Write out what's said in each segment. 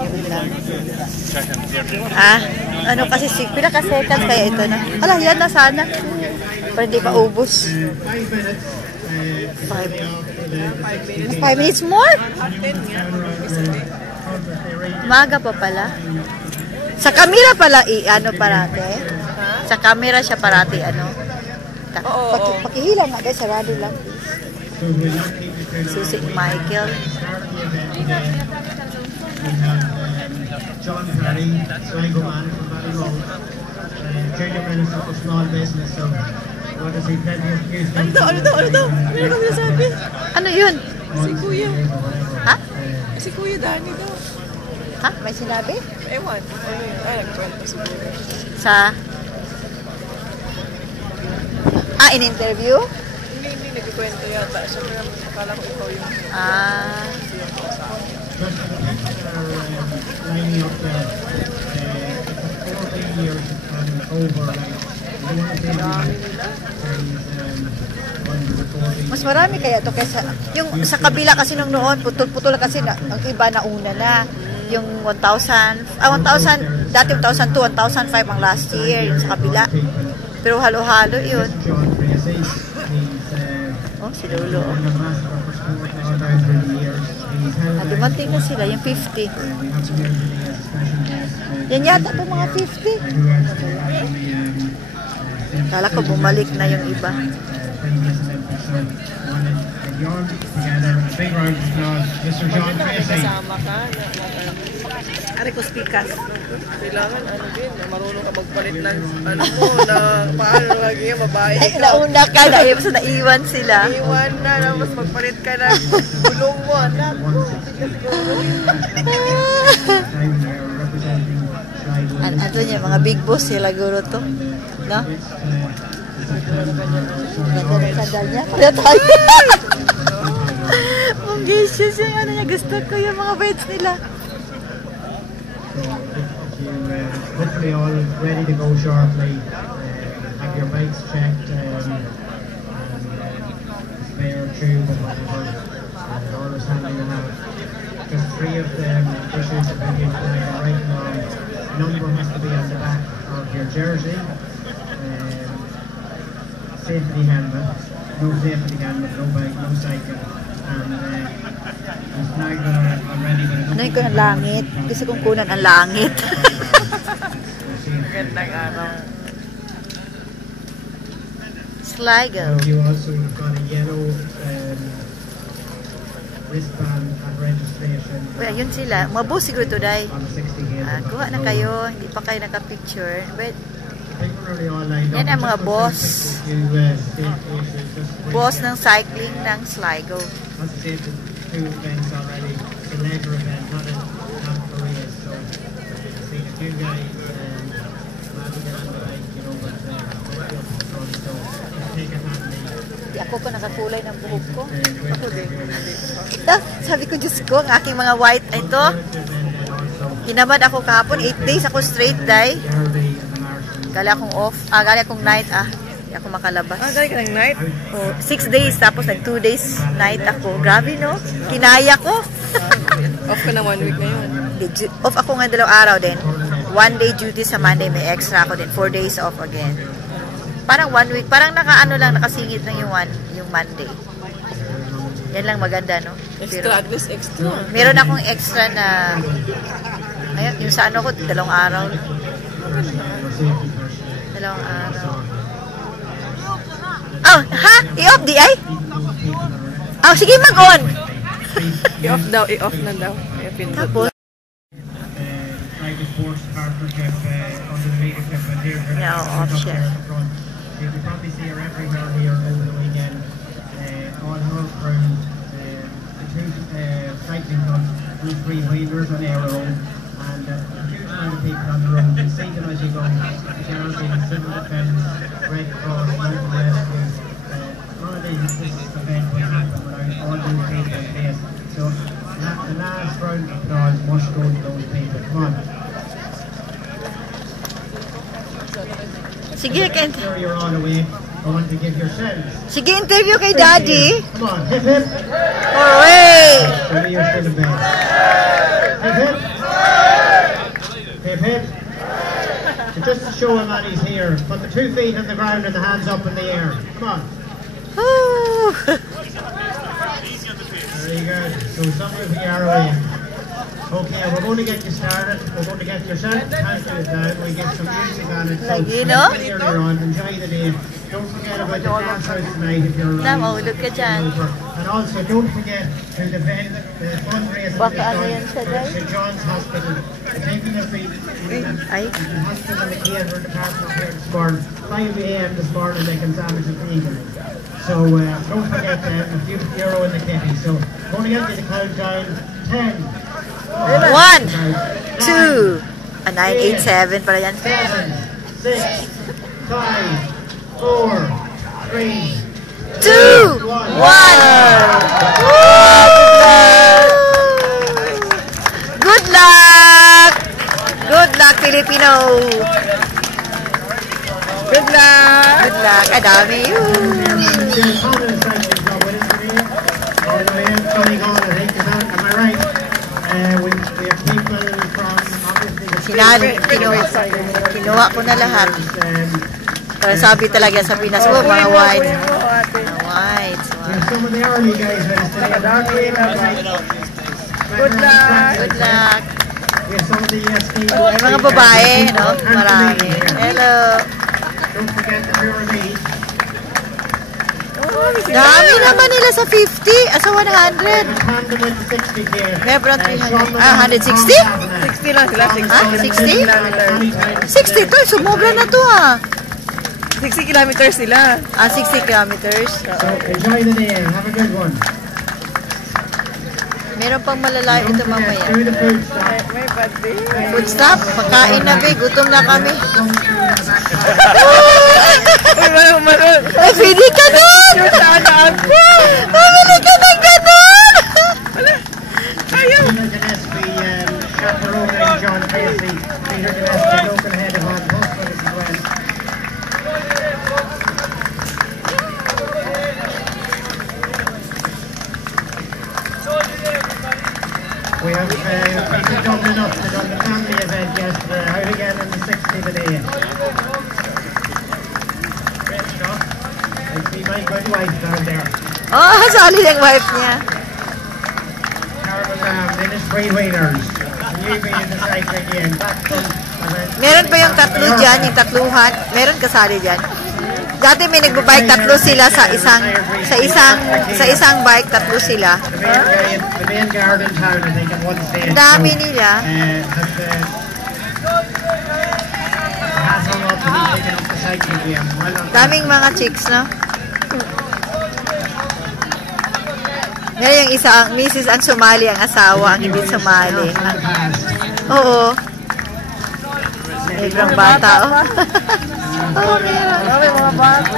Yun lang. Ano kasi pila ka seconds kaya ito na. Ala, yan na sana. Para hindi pa ubos. 5 minutes more? Maga pa pala. Sa camera pala, ano parate? Sa camera siya parate, ano? Pakihila nga guys, sarado lang. Susi Michael. John Perry, Sligo man from Valley Road, Junior Minister for Small Business, so what does he tell you? Ano daw? Meron kami nasabi. Ano yun? Si Kuya. Ha? Si Kuya Danny daw. Ha? May sinabi? Ewan. Ay, nagkwento siguro. Sa? In-interview? Hindi nagkwento yata. Siyempre, akala ko ikaw yung... Lining up the 14 years and over, mas marami kaya to kaysa yung sa kabila kasi nung noon putol-putol kasi na, ang iba na una na yung 1,000 dati 1,002 1,005 ang last year yung sa kabila pero halo-halo yun. Si Lolo dumating na sila yung 50 yan yata po mga 50. Kala ko bumalik na yung iba. Kasama ka. Ari ko speakers. Kailangan ano din, marunong ka magpalit ng ano mo na paano lagi yung babae. Ay, nauna ka na, basta naiwan sila. Naiwan na, mas magpalit ka ng bulong mo, anak mo. Ano niya, mga big boss sila guro to. No? Ganda ng sandal niya. Kaya tayo. Mungisius yung ano niya. Gusto ko yung mga bites nila. Hopefully all ready to go shortly. Have your bikes checked, spare tube and whatever. Understanding you have just 3 of them issues that we give right now. Number has to be on the back of your jersey. Safety helmet, no safety helmet, no bike, no cycle. And the flag that are already going to... Ano yung ng langit? Gusto kong kunan ang langit. Gandang araw. Sligo. You also got a yellow wristband at registration. Uy, ayun sila. Mabos siguro today. On 60 gauge. Kuha na kayo. Hindi pa kayo naka-picture. But, yan ang mga boss. Boss ng cycling ng Sligo. Two events already. The leisure event, not Korea. So, see the two guys glad to get on the bike, you know, but so take a hand. Di ako ko nakakulay ng buhok ko. Ako din. Sabi ko, Diyos ko, ang aking mga white, ito. Hinamad ako kahapon. 8 days ako straight dye. Gali akong off. Gali akong night. Hindi ako makalabas. Gali ka ng night? 6 days. Tapos nag 2 days night ako. Grabe, no? Kinaya ko. Off ka na 1 week ngayon. Off ako nga 2 araw din. 1 day duty sa Monday. May extra ako din. 4 days off again. Parang 1 week. Parang nakaano lang, nakasingit lang yung Monday. Yan lang maganda, no? Extra, at least extra. Meron akong extra na, ayun, yung sa ano ko, 2 araw. 2 araw. Oh, ha? I-off di ay? Oh, sige mag-on. I-off daw, i-off na daw. Tapos, yeah, off siya. You can probably see her everywhere here over the weekend. On her from the 2 cycling clubs, 2 3-wheelers on Aero, and a huge amount of people on the road. You see them as you go. Charity, Civil Defence, Red Cross, Local Rescue. None of this event would happen without all those people in place. So the last round of applause must go to those people. Come on. sige, Kent. You're all away. I want to give yourselves. Sige, interview kay Daddy. Come on, hip hip. Hooray! Show me you're still in bed. Hip hip. show him that he's here. Put the 2 feet on the ground and the hands up in the air. Come on. Woo! Very good. So some of you are away. Okay, we're going to get you started. We're going to get yourself counted down. We'll get some music on it. So Lagi, no? earlier on, enjoy the day. Don't forget about the dance house tonight if you're around. Mahulog ka dyan. And also, don't forget there's the fundraising Baka ano yan siya, for Day? St. John's Hospital. I think in the Ay. hospital and the catering department here this morning. 5 a.m. this morning making sandwiches for evening. So don't forget a few euro in the kitty. So going to get you the countdown. 10. 1, 2, 987 pala yan. 7, 6, 5, 4, 3, 2, 1. Good luck! Good luck, Filipino! Good luck! Good luck! Adami! Am I right? We have people from obviously Sinali, kinuha ko na lahat. Pero sabi talaga sa Pinas, oh, mga white. Mga white. some of the early guys with us today. Good luck! Good luck! We have some of the May mga babae, no? Marami. Hello! Don't forget the pyramid. Dami naman nila sa 50, sa 100. Tandem with the 60 here. Meron 300. 160? 60 lang sila, 60. Ha? 60? 60 to, sumobra na to ah. 60 kilometers sila. 60 kilometers. So enjoy the day. Have a good one. Meron pang malalayo ito mamaya. Do the food stuff. May birthday. Food stop, pagkain na be, gutom na kami. Maroon. Ay, pili ka nun! Sana ako. Pili ka ng ganun! Ayaw. Peter Gillespie, chaperone and John Tracy. Peter Gillespie, local head of our hospital as well. We have people Dublin up to the family event yesterday, out again on the 60th today. Great stuff. I see my good wife down there. Oh, sali yung wife niya. Carol Ministry Waiters. Leaving in the cycle again. Back from... Meron pa yung tatlo dyan, yung tatluhan. Meron kasali dyan. Dati may nagbabike, tatlo sila sa isang bike, tatlo sila. The main guard in town, I think, at one stage. Ang dami nila. Has hung up and he's taken up the cycling game. Well done. Daming mga chicks, no? Ngayon yung isa, ang misis ang sumali, ang asawa, ang hindi sumali. Oo. Sobrang bata, oh. Oh, meron. May mga bata.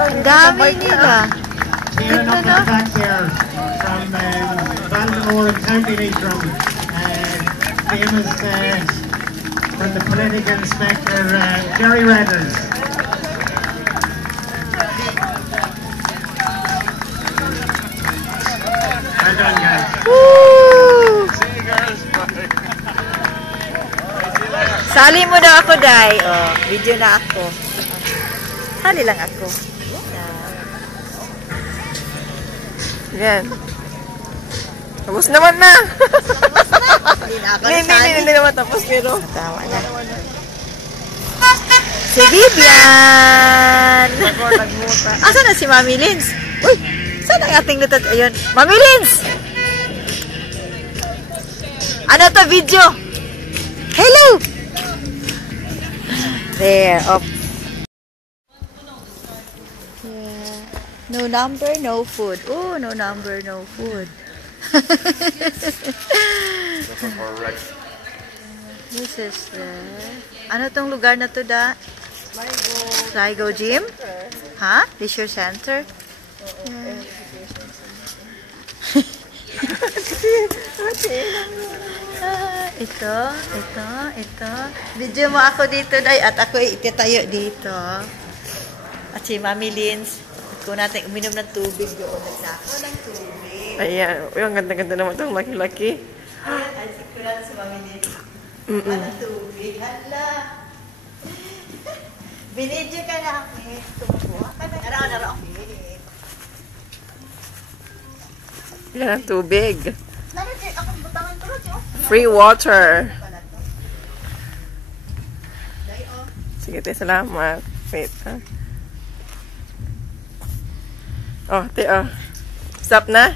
Ang dami nila. Here up in the back there from Baltimore and County Leitrim. Famous from the political inspector, Jerry Redders. Well done, guys. Woo! Sali mo daw ako, Day. Oh, video na ako. Sali lang ako. Yan. Tapos naman na. Hindi na ako nasali. Hindi naman tapos pero. Tawa na. Si Vivian! Asan na si Mami Lins? Uy! Saan ang ating lutot? Ayun. Mami Lins! Ano to video? Hello! There. Up. Yeah. No number, no food. Oh, no number, no food. This is the... Ano tong lugar na to, da? Sligo Gym? Ha? Leisure Center? Ito. Video mo ako dito, Day, at ako itatayo dito. At si Mami Lins, kung natin uminom ng tubig doon, nagsako ng tubig. Ayan. Uy, ang ganda-ganda naman itong laki-laki. Ay, kung natin si Mami Lins. Ano tubig? Hala. Binidyo ka namin. Tumuha ka na. Araw. Yan ang tubig. Narin, akong butangan ko rin. Free water. Sige, te, salamat. Wait, ha? Oh, te, oh. Stop na?